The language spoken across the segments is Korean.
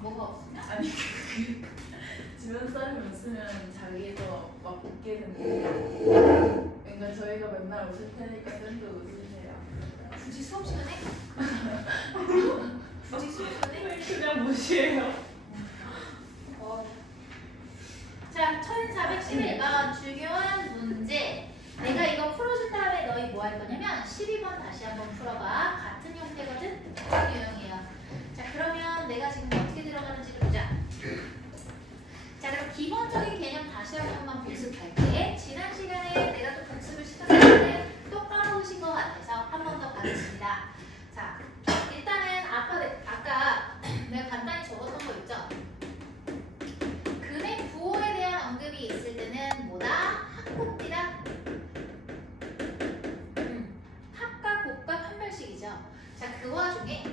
뭐가 없으면? 아니 그 주변 사람이 웃으면 자기도 막 웃게 되는 그러니까 저희가 맨날 웃을 테니까 쌤도 웃으세요 굳이 수업 시간에? 굳이 수업 시간에? 그냥 무시해요 어. 자, 1411번 중요한 문제. 내가 이거 풀어준 다음에 너희 뭐 할 거냐면 12번 다시 한번 풀어봐. 같은 형태거든? 같은 유형이에요. 자, 그러면 내가 지금 어떻게 들어가는지를 보자. 자, 그럼 기본적인 개념 다시 한 번만 복습할게. 지난 시간에 내가 또 복습을 시켰는데 또 까먹으신 것 같아서 한 번 더 가겠습니다. 자, 일단은 아까, 내- 아까 내가 간단히 적었던 거 있죠? 금액 부호에 대한 언급이 있을 때는 뭐다? 합곱디다. 음, 합과 곱과 판별식이죠. 자, 그 와중에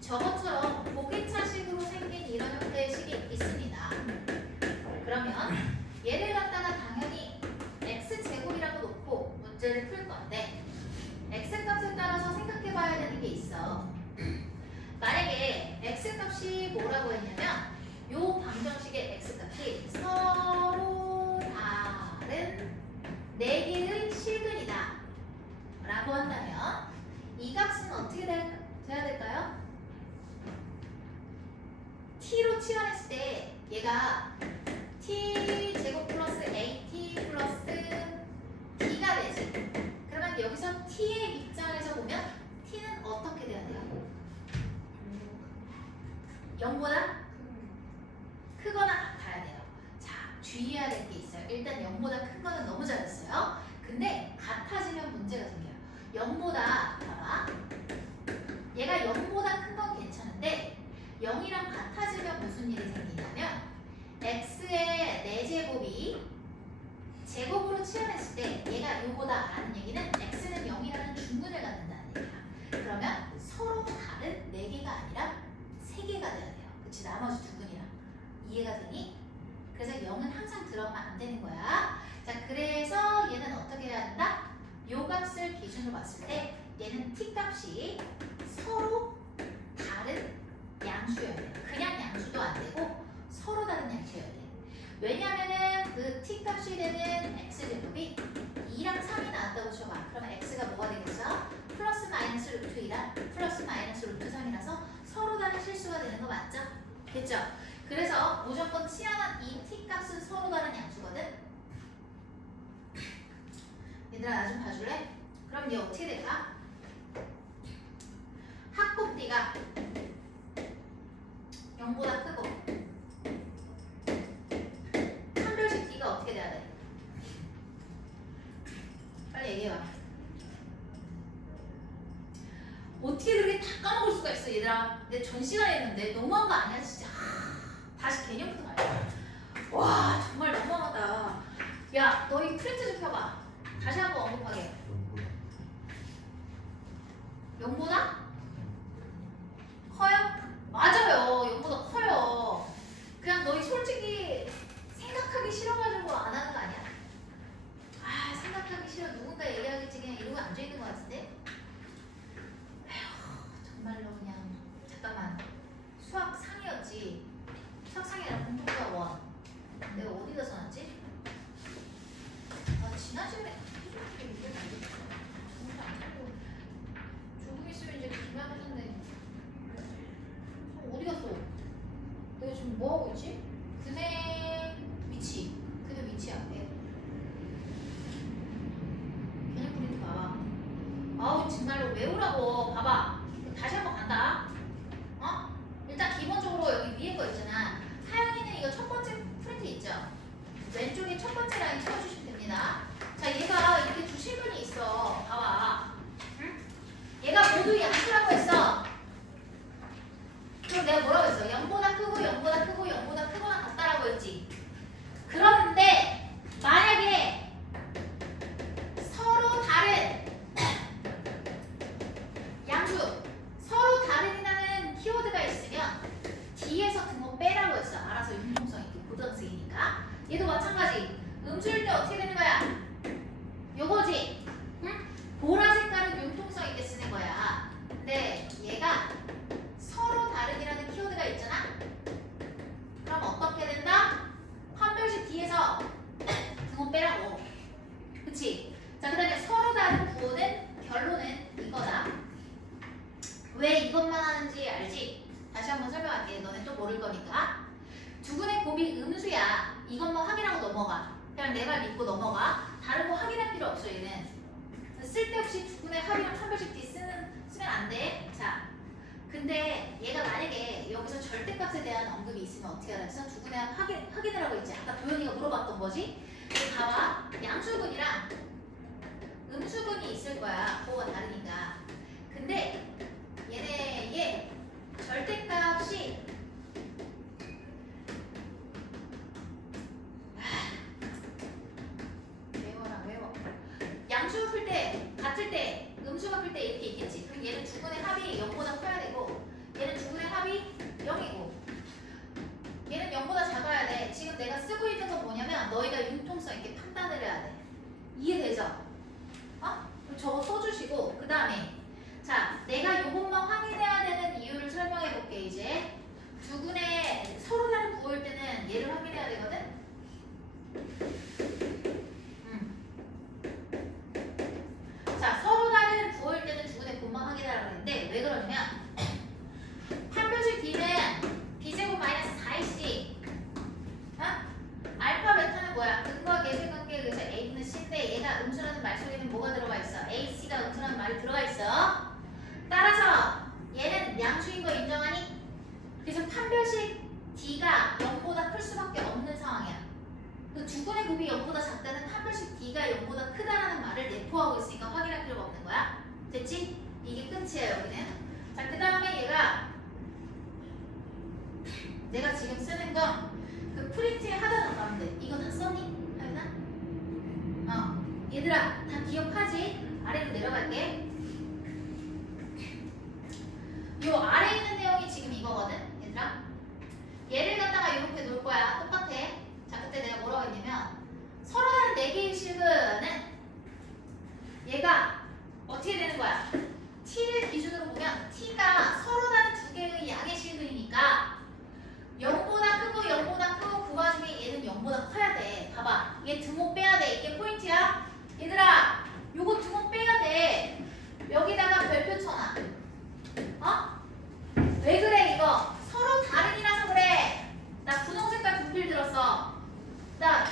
저것처럼 보기차식으로 생긴 이런 형태의 식이 있습니다. 그러면 얘를 갖다가 당연히 x 제곱이라고 놓고 문제를 풀 건데 x 값에 따라서 생각해봐야 되는 게 있어. 만약에 x 값이 뭐라고 했냐면 요 방정식의 x 값이 서로 다른 네 개의 실근이다 라고 한다면 이 값은 어떻게 될, 돼야 될까요? t로 치환했을 때 얘가 t 제곱 플러스 at 플러스 d가 되지 그러면 여기서 t의 입장에서 보면 t는 어떻게 돼야 돼요? 0보다 크거나 같아야 돼요. 자, 주의해야 될 게 있어요. 일단 0보다 큰 거는 너무 잘했어요. 근데 같아지면 문제가 생겨요. 0보다 봐봐. 얘가 0보다 큰 건 괜찮은데 0이랑 같아지면 무슨 일이 생기냐면 x의 4제곱이 제곱으로 치환했을 때 얘가 요보다 라는 얘기는 x는 0이라는 중문을 갖는다는 얘기야. 그러면 서로 다른 4개가 아니라 3개가 돼야 돼요. 그치? 나머지 두 분이랑. 이해가 되니? 그래서 0은 항상 들어가면 안 되는 거야. 자, 그래서 얘는 어떻게 해야 한다? 요 값을 기준으로 봤을 때 얘는 t 값이 서로 다른 양수여야 돼요. 그냥 양수도 안 되고 서로 다른 양수여야 돼. 왜냐면은 그 t 값이 되는 x 제곱이 2랑 3이 나왔다고 쳐봐. 그러면 x가 뭐가 되겠어? 플러스 마이너스 루트 2랑 플러스 마이너스 루트 3이라서 서로 다른 실수가 되는 거 맞죠? 됐죠? 그래서 무조건 치환한 이 t 값은 서로 다른 양수거든. 얘들아 나 좀 봐줄래? 그럼 얘 어떻게 될까? D가 0보다 크고 판별식 d가 어떻게 돼야 돼? 빨리 얘기해봐. 어떻게 그렇게 다 까먹을 수가 있어 얘들아? 내 전 시간에 했는데 너무한 거 아니야 진짜? 하, 다시 개념부터 가야 와 정말 너무하다. 야 너희 프린트 좀 펴봐. 다시 한번 언급하게. 0보다 커요? 맞아요 0보다 커요 그냥 너희 솔직히 생각하기 싫어가지고 안 하는 거 아니야? 절대값에 대한 언급이 있으면 어떻게? 두근의 합 확인, 확인을 하고 있지. 아까 도현이가 물어봤던 거지. 봐봐. 양수근이랑 음수근이 있을 거야. 그거가 다르니까. 근데 얘네 얘 절대값이 아, 외워라 외워. 양수 풀때 같을 때 음수가 풀때 이렇게 있겠지. 그럼 얘는 두 근의 합이 0보다 커야 되고 얘는 두 근의 합이 0이고 얘는 0보다 작아야 돼. 지금 내가 쓰고 있는 건 뭐냐면 너희가 융통성 있게 판단을 해야 돼. 이해되죠? 어? 그럼 저거 써주시고 그 다음에 자 내가 요것만 확인해야 되는 이유를 설명해 볼게 이제 두근의 서로 다른 부호일 때는 얘를 확인해야 되거든. 음. 자 서로 다른 부호일 때는 두근의 곱만 확인하라고 했는데 왜 그러냐면 판별식 D는 B제곱 마이너스 4이지 어? 알파 베타는 뭐야? 근과 계세 관계에 의해서 A는 C인데 얘가 음수라는 말 속에는 뭐가 들어가 있어? A, C가 음수라는 말이 들어가 있어. 따라서 얘는 양수인 거 인정하니? 그래서 판별식 D가 0보다 클 수밖에 없는 상황이야. 그 두근의 곱이 0보다 작다는 판별식 D가 0보다 크다라는 말을 내포하고 있으니까 확인할 필요가 없는 거야. 됐지? 이게 끝이야 여기는. 자, 그 다음에 얘가 내가 지금 쓰는 건 그 프린트에 하다 나가면 돼. 이거 다 썼니? 하윤아? 어. 얘들아, 다 기억하지? 아래로 내려갈게. 요 아래에 있는 내용이 지금 이거거든, 얘들아. 얘를 갖다가 이렇게 놓을 거야. 똑같아. 자, 그때 내가 뭐라고 했냐면 서로 다른 네 개의 실근은 얘가 어떻게 되는 거야? t를 기준으로 보면 t가 서로 다른 두 개의 양의 실근이니까 0보다 크고 0보다 크고 그 와중에 얘는 0보다 커야 돼. 봐봐. 얘 등호 빼야 돼. 이게 포인트야. 얘들아, 요거 등호 빼야 돼. 여기다가 별표 쳐놔. 어? 왜 그래 이거? 서로 다른이라서 그래. 나 분홍 색깔 분필 들었어. 나.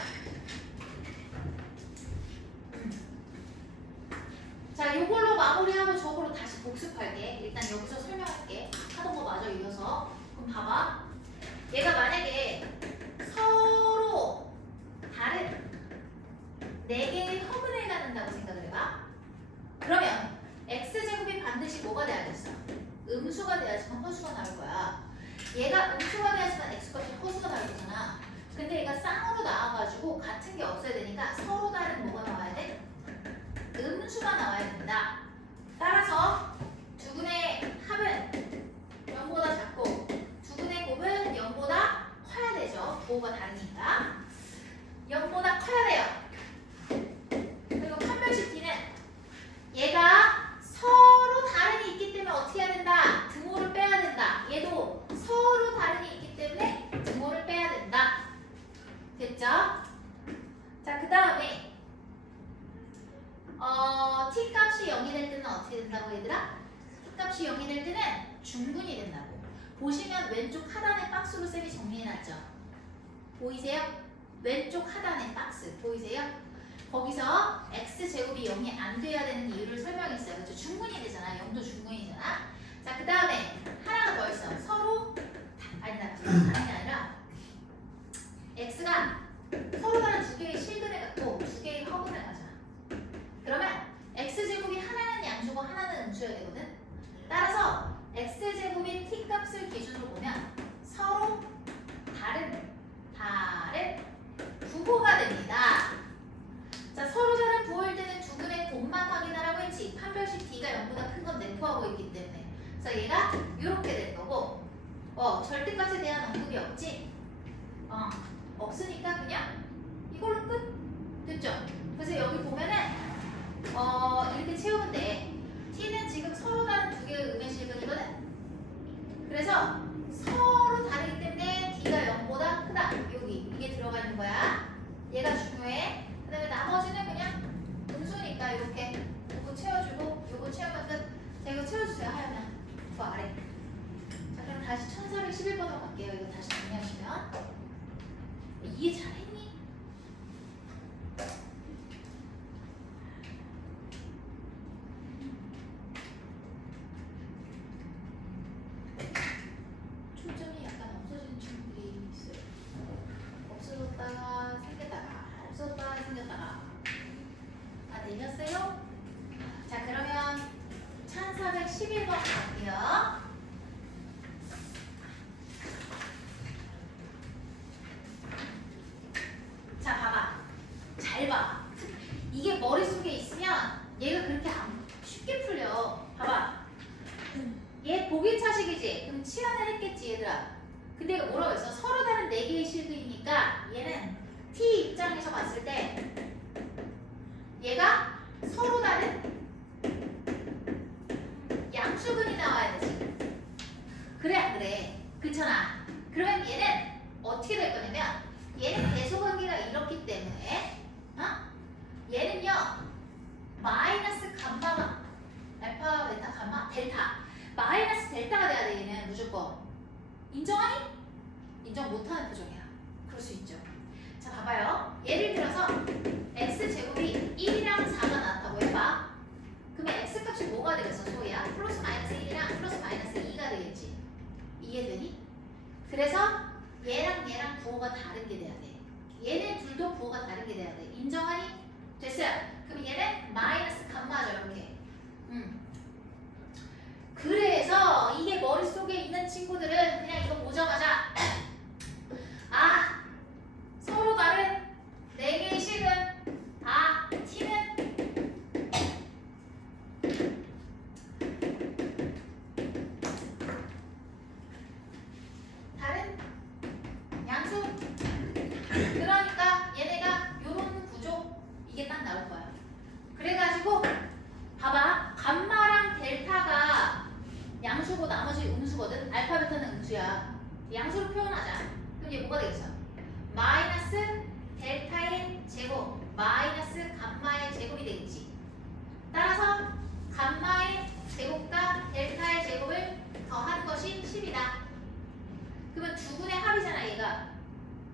자, 요걸로 마무리하고 저걸로 다시 복습할게. 일단 여기서 설명할게. 하던 거 마저 이어서. 그럼 봐봐. 얘가 만약에 서로 다른 네 개의 허근을 갖는다고 생각을 해봐. 그러면 x 제곱이 반드시 뭐가 돼야겠어? 음수가 돼야지만 허수가 나올 거야. 얘가 음수가 돼야지만 x 값이 허수가 나올 거잖아. 근데 얘가 쌍으로 나와가지고 같은 게 없어야 되니까 서로 다른 뭐가 나와야 돼? 음수가 나와야 된다. 따라서 두 근의 합은 0보다 작고 두 근의 곱은 0보다 커야 되죠. 부호가 다르니까. 0보다 커야 돼요. 그리고 판별식 D는 얘가 서로 다른이 있기 때문에 어떻게 해야 된다? 등호를 빼야 된다. 얘도 서로 다른이 있기 때문에 등호를 빼야 된다. 됐죠? 자, 그 다음에 어, t 값이 0이 될 때는 어떻게 된다고 얘들아? 값이 0이 될 때는 중근이 된다고. 보시면 왼쪽 하단에 박스로 쌤이 정리해놨죠. 보이세요? 왼쪽 하단에 박스 보이세요? 거기서 x 제곱이 0이 안 돼야 되는 이유를 설명했어요. 그렇죠? 중근이 되잖아. 0도 중근이잖아. 자, 그 다음에 하나가 더 있어. 서로 다- 아니 나 다른 게 아니라 x가 서로 다른 두 개의 실근을 갖고 두 개의 허근을 가잖아. 그러면 x 제곱이 하나는 양수고 하나는 음수여야 되거든. 따라서 x 제곱의 t 값을 기준으로 보면 서로 다른 다른 부호가 됩니다. 자 서로 다른 부호일 때는 두 근의 곱만 확인하라고 했지. 판별식 d가 0보다 큰 건 내포하고 있기 때문에. 그래서 얘가 이렇게 될 거고, 어 절대값에 대한 언급이 없지. 어 없으니까 그냥 이걸로 끝. 됐죠? 그래서 여기 보면은 어 이렇게 채우면 돼. t는 지금 서로 다른 두 개의 음의실이거든? 그래서 서로 다르기 때문에 d가 0보다 크다. 여기 이게 들어가 있는 거야. 얘가 중요해. 그다음에 나머지는 그냥 음수니까 이렇게 이거 채워주고 이거 채우면 끝. 자 이거 채워주세요 하연아. 그 아래. 자 그럼 다시 1411번으로 갈게요. 이거 다시 정리하시면 이해 잘. 그럼 치환을 했겠지 얘들아. 근데 뭐라고 했어? 서로 다른 네 개의 실근이니까 얘는 T 입장에서 봤을 때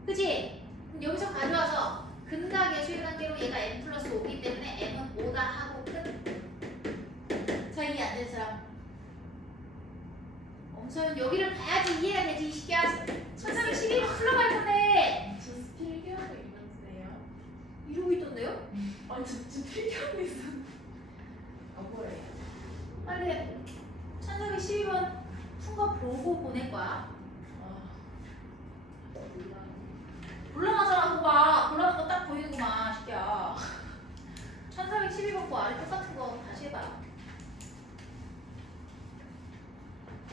그치? 여기서 가져와서 근각의 수열 관계로 얘가 n 플러스 5기 때문에 m은 5다 하고 끝. 자 이해 안 되는 사람? 엄서연 여기를 봐야지 이해가 되지 이 시기야. 1311번 흘러갈 건데. 저스 필기하고 있는데요. 이러고 있던데요? 아니 저저 필기하고 있었는데. 아 뭐래요. 빨리 1412번 푼 거 보고 보낼 거야. 아, 몰라. 올라가잖아 그거 봐. 올라가는 거 딱 보이는구만 시기야. 1412번 거 아래 똑같은 거 다시 해봐.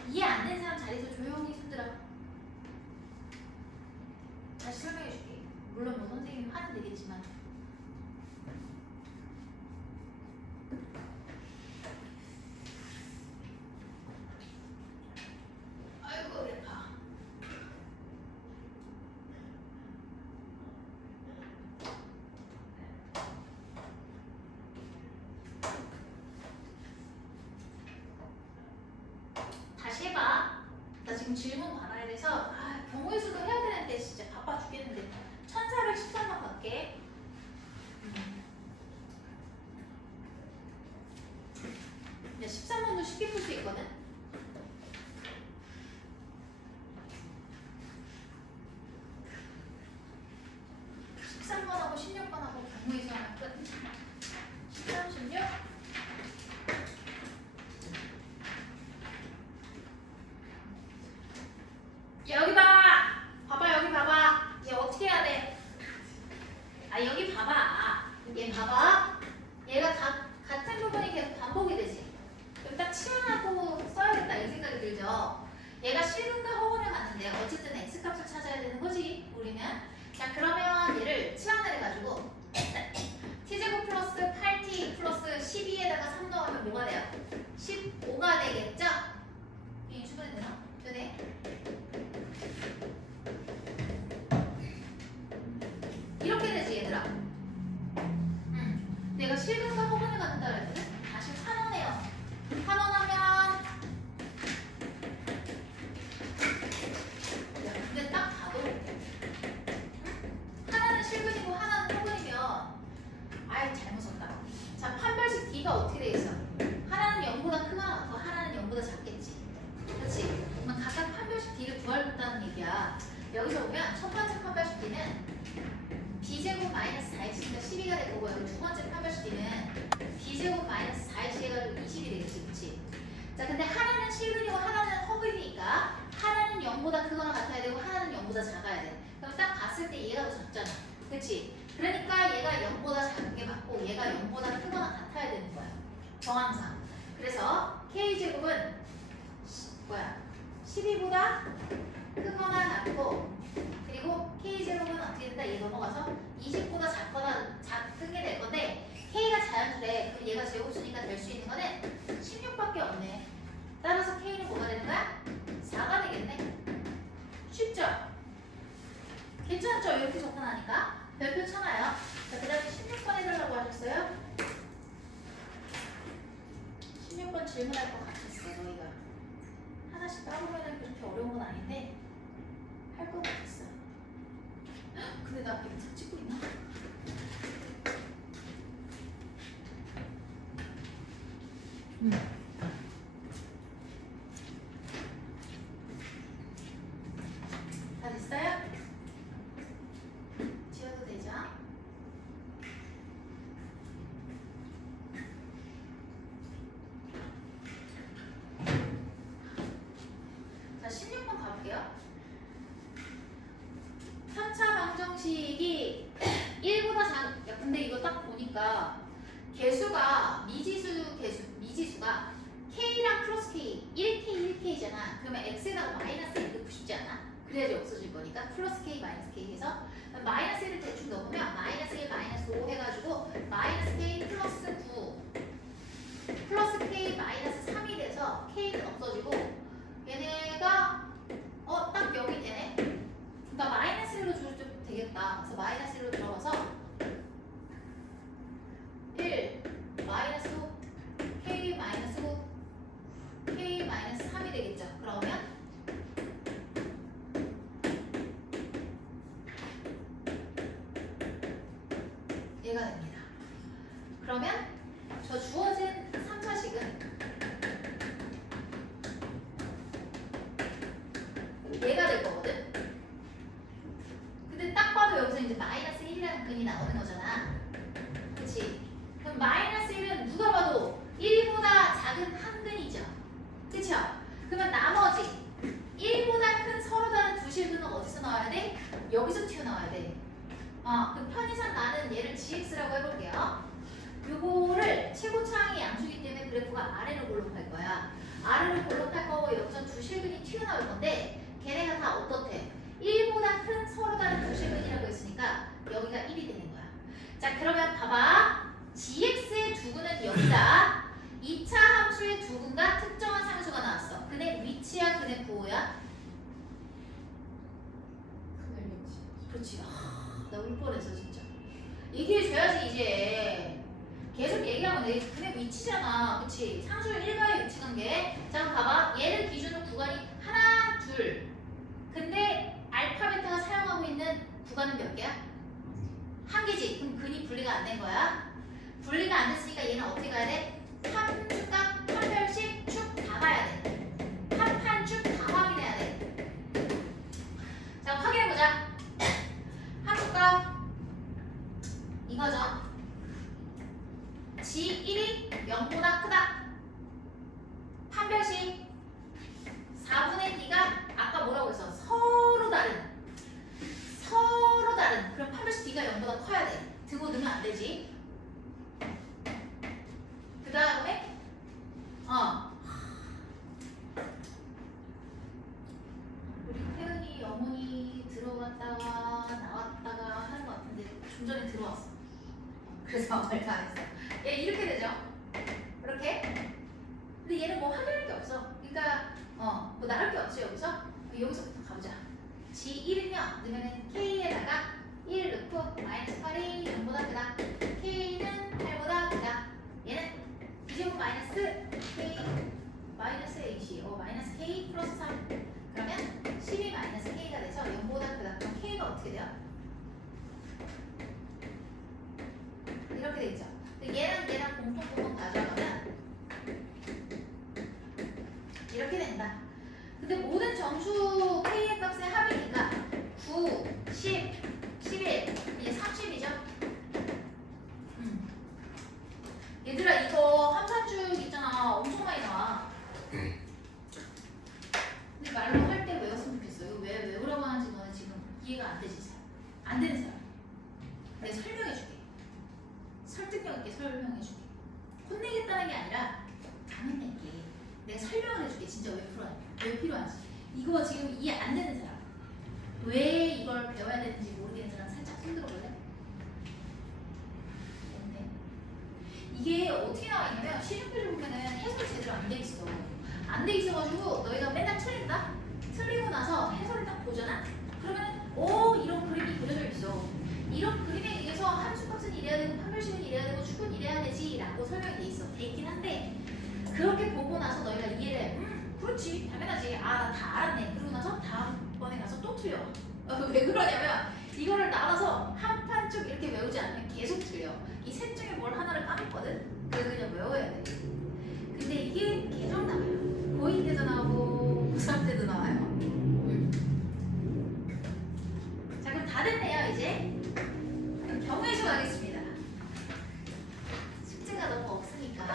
이해 안 되는 사람 자리에서 조용히 손들어. 다시 설명해 줄게. 물론 뭐 선생님이 화는 되겠지만. 其实呢 아 여기 봐봐. 얘 봐봐. 얘가 가, 같은 부분이 계속 반복이 되지. 그럼 딱 치환하고 써야겠다 이 생각이 들죠. 얘가 싫은가 허구를 맞는데 어쨌든 x 값을 찾아야 되는 거지 우리는. 자 그러면 얘를 치환을 해가지고 t제곱 플러스 8t 플러스 12에다가 3 넣으면 뭐가 돼요? 15가 되겠죠? 이게 충분히 되나? 되네. 7금과 호분을 갖는다 그랬지? 다시 환원해요. 환원하면 야, 근데 딱 봐도 하나는 실근이고 하나는 호분이면 아예 잘못 썼다. 자, 판별식 D가 어떻게 돼 있어? 하나는 0보다 크거나 같고 하나는 0보다 작겠지. 그렇지? 각각 판별식 D를 구할 것다는 얘기야. 여기서 보면 첫 번째 판별식 D는 b제곱 마이너스 4x니까 12가 될 거고 여기 두 번째 파멸시키는 b제곱 마이너스 4x 해가지고 20이 되겠지 그치? 자 근데 하나는 실근이고 하나는 허블이니까 하나는 0보다 크거나 같아야 되고 하나는 0보다 작아야 돼. 그럼 딱 봤을 때 얘가 더 작잖아. 그치? 그러니까 얘가 0보다 작은 게 맞고 얘가 0보다 크거나 같아야 되는 거야. 정황상. 그래서 k제곱은 뭐야? 12보다 크거나 같고 그리고 k제곱은 어떻게 된다? 얘 넘어가서 20보다 작거나 작은 게 될 건데 k가 자연수래 그럼 얘가 제곱수니까 될 수 있는 거는 16밖에 없네 따라서 k는 뭐가 되는 거야? 4가 되겠네 쉽죠? 괜찮죠? 이렇게 접근하니까 별표 쳐놔요 자, 그 다음에 16번 해달라고 하셨어요? 16번 질문할 것 같았어 너희가 하나씩 따보면 그렇게 어려운 건 아닌데 할 것 같았어 헉, 근데 나 영상 찍고 있나? 음. 다 됐어요? 지워도 되죠? 자, 16번 가볼게요. 3차 방정식이 1보다 작, 야, 근데 이거 딱 보니까 개수가 미지수 개수, 미지수가 K랑 플러스 K, 1K, 1K잖아. 그러면 X에다가 마이너스 1 넣고 싶지 않아? 그래야지 없어질 거니까 플러스 K, 마이너스 K 해서 마이너스 1을 대충 넣으면 마이너스 1, 마이너스 5 해가지고 마이너스 K 플러스 9 플러스 K 마이너스 3이 돼서 K는 없어지고 얘네가 어 딱 여기 되네 그러니까 마이너스 1로 줄좀 되겠다 그래서 마이너스 1로 들어가서 1 마이너스 5 K 마이너스 5 K 마이너스 3이 되겠죠 그러면 얘가 됩니다 그러면 저 주어진 3차식은 얘가 될 거거든. 근데 딱 봐도 여기서 이제 마이너스 1이라는 근이 나오는 거잖아. 그치? 그럼 마이너스 1은 누가 봐도 1보다 작은 한 근이죠. 그쵸? 그러면 나머지 1보다 큰 서로 다른 두 실근은 어디서 나와야 돼? 여기서 튀어나와야 돼. 어, 그 편의상 나는 얘를 gx라고 해볼게요. 요거를 최고차항이 양수기 때문에 그래프가 아래로 볼록할 거야. 아래로 볼록할 거고 여기서 두 실근이 튀어나올 건데 걔네가 다 어떻대? 1보다 큰 서로 다른 두 실근이라고 했으니까 여기가 1이 되는 거야. 자 그러면 봐봐. gx의 두근은 여기다. 2차 함수의 두근과 특정한 상수가 나왔어. 근의 위치야 근의 부호야? 그렇지. 아, 나 울 뻔했어 진짜. 얘기해줘야지 이제. 계속 얘기하면 내 그냥 위치잖아. 그치? 상수를 1과에 위치한 게. 자, 봐봐. 얘를 기준으로 구간이 하나, 둘. 근데 알파, 베타가 사용하고 있는 구간은 몇 개야? 한 개지. 그럼 근이 분리가 안 된 거야. 분리가 안 됐으니까 얘는 어떻게 가야 돼? 한 축각, 한 별씩 축 다 가야 돼. 한 판 축 다 확인해야 돼. 자, 확인해보자. 한 축각. 이거죠. G1이 0보다 크다. 판별식 4분의 D가 아까 뭐라고 했어? 서로 다른. 서로 다른. 그럼 판별식 D가 0보다 커야 돼. 등호 넣으면 안 되지. 그 다음에 어. 우리 태은이 영혼이 들어갔다가 나왔다가 하는 것 같은데 좀 전에 들어왔어. 그래서 말도 안 했어. 얘 이렇게 되죠? 이렇게? 근데 얘는 뭐 하려는 게 없어. 그러니까 어, 뭐 나를 게 없어 여기서. 여기서부터 가보자. G1은요, 넣으면은 K에다가 1 넣고 마이너스 8이 0보다 크다. K는 8보다 크다. 얘는 B제곱 마이너스 K 마이너스 AC, 어 마이너스 K 플러스 3. 그러면 12 마이너스 K가 돼서 0보다 크다. 그럼 K가 어떻게 돼요? 그거 지금 이해 안 되는 사람 왜 이걸 배워야 되는지 모르겠는 사람 살짝 손 들어볼래? 네. 이게 어떻게 나와 있냐면 시중표를 보면은 해석이 제대로 안 돼 있어 안 돼 있어가지고 너희가 맨날 그렇지. 당연하지. 아 나 다 알았네. 그러고 나서 다음번에 가서 또 틀려. 어, 왜 그러냐면 이거를 나눠서 한 판 쭉 이렇게 외우지 않으면 계속 틀려. 이 셋 중에 뭘 하나를 까먹거든? 그래서 그냥 외워야 돼. 근데 이게 계속 나와요. 고인 때도 나오고 부산 때도 나와요. 자 그럼 다 됐네요 이제. 그럼 경우의 수 가겠습니다. 숙제가 너무 없으니까.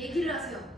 얘기를 하세요.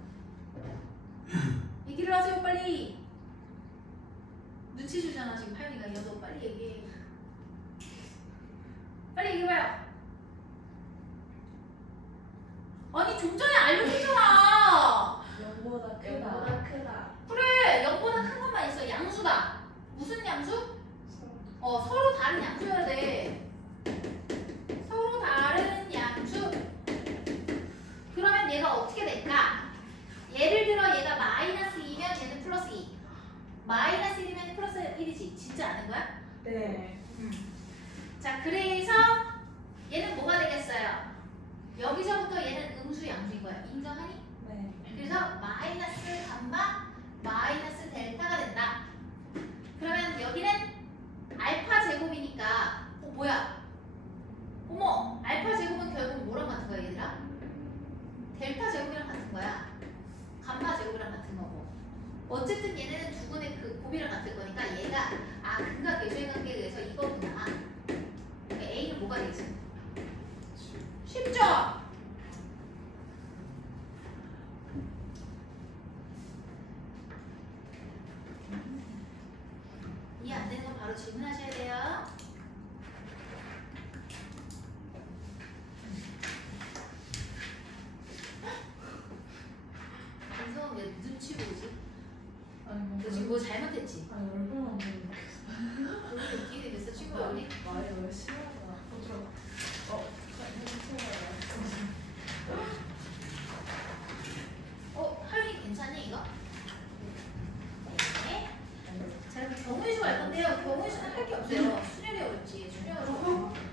할 건데요. 경훈 씨는 할게 없어요. 수련이 어렵지. 수련은 어렵지.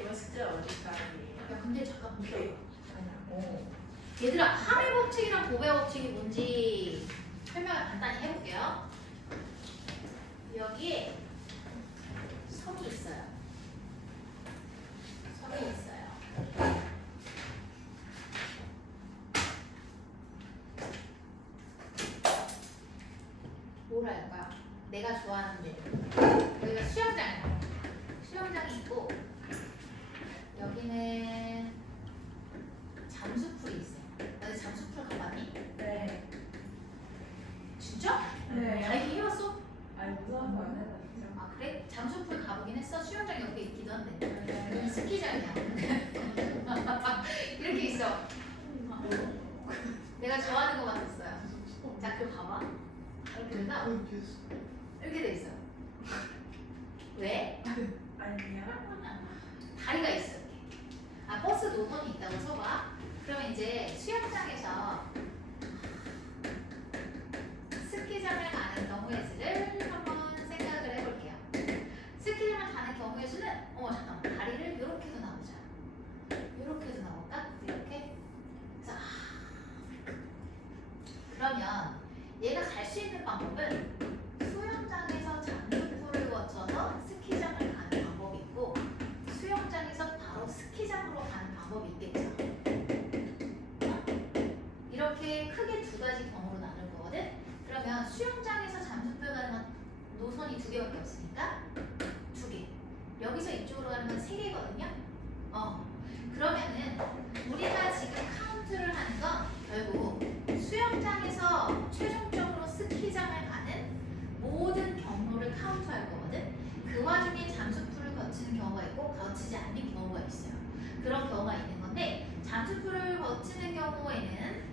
이거 숙제 어디까지? 야 근데 잠깐 보세요. 네. 어. 얘들아 하의 법칙이랑 고배 법칙이 뭔지 설명을 간단히 해볼게요. 이렇게 된다. 이렇게 돼 있어. 왜? 아니야. 다리가 있어. 이렇게. 아 버스 노선이 있다고 쳐봐. 그러면 이제 수영장에서 스키장을 가는 경우의 수를 한번 생각을 해볼게요. 스키장을 가는 경우의 수는 어 잠깐 만 다리를 이렇게 해서 나오자. 이렇게 해서 나올까? 이렇게. 자 그러면 얘가 갈 수 있는 방법은 수영장에서 장르풀을 거쳐서 스키장을 가는 방법이 있고 수영장에서 바로 스키장으로 가는 방법이 있겠죠. 어? 이렇게 크게 두 가지 경우로 나눌 거거든. 그러면 수영장에서 잠수풀 가는 건 노선이 두 개밖에 없으니까 두 개. 여기서 이쪽으로 가는 건세 개거든요. 어. 그러면은 우리가 지금 카운트를 하는 건 결국 수영장에서 최종적으로 스키장을 가는 모든 경로를 카운트할 거거든. 그 와중에 잠수풀을 거치는 경우가 있고 거치지 않는 경우가 있어요. 그런 경우가 있는 건데 잠수풀을 거치는 경우에는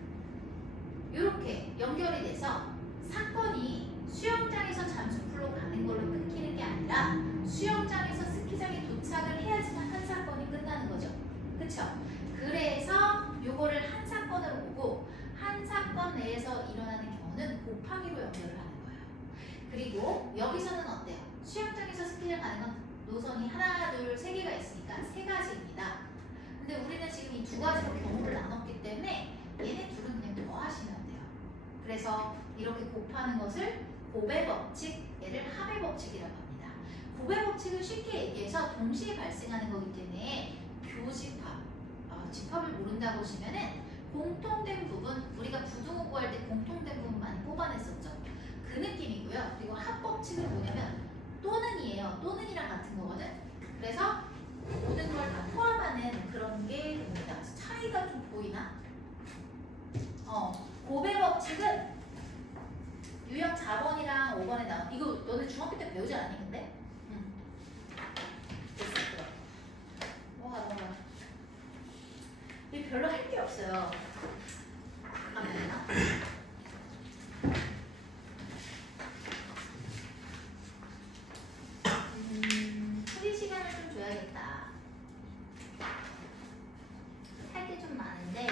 이렇게 연결이 돼서 그쵸? 그래서 요거를 한 사건으로 보고 한 사건 내에서 일어나는 경우는 곱하기로 연결을 하는 거예요. 그리고 여기서는 어때요? 수영장에서 스키장 가는 건 노선이 하나, 둘, 세 개가 있으니까 세 가지입니다. 근데 우리는 지금 이 두 가지로 경우를 나눴기 때문에 얘네 둘은 그냥 더하시면 돼요. 그래서 이렇게 곱하는 것을 곱의 법칙, 얘를 합의 법칙이라고 합니다. 곱의 법칙은 쉽게 얘기해서 동시에 발생하는 거기 때문에 교집합, 어, 집합을 모른다 보시면은 공통된 부분, 우리가 부등호 구할 때 공통된 부분 많이 뽑아냈었죠. 그 느낌이고요. 그리고 합법칙은 뭐냐면 또는이에요. 또는이랑 같은 거거든. 그래서 모든 걸 다 포함하는 그런 게. 그래서 차이가 좀 보이나? 어, 고배 법칙은 유형 4번이랑 5번에 나온 이거 너네 중학교 때 배우지 않니 근데? 응. 별로 할 게 없어요. 잠깐만요. 음, 프리 시간을 좀 줘야겠다. 할 게 좀 많은데.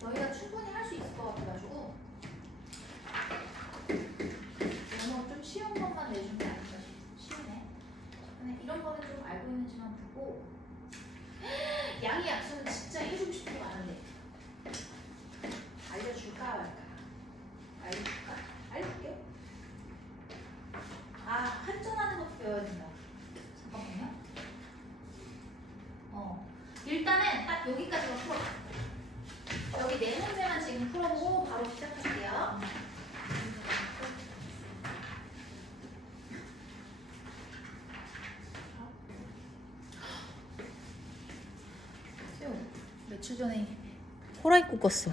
저희가 충분히 할 수 있을 것 같아가지고 너무 좀 쉬운 것만 내주면 아닌가 싶- 쉬우네. 근데 이런 거는 좀 알고 있는지만 보고 양이 약수는 진짜 해주고 싶은 거 많은데 알려줄까 말까? 알려줄까? 알려줄게. 아 환전하는 것도 배워야 된다. 잠깐만요. 어 일단은 딱 여기까지만 풀어. 여기 네 문제만 지금 풀어보고 바로 시작할게요. 세요 며칠 전에 호라이코 껐어.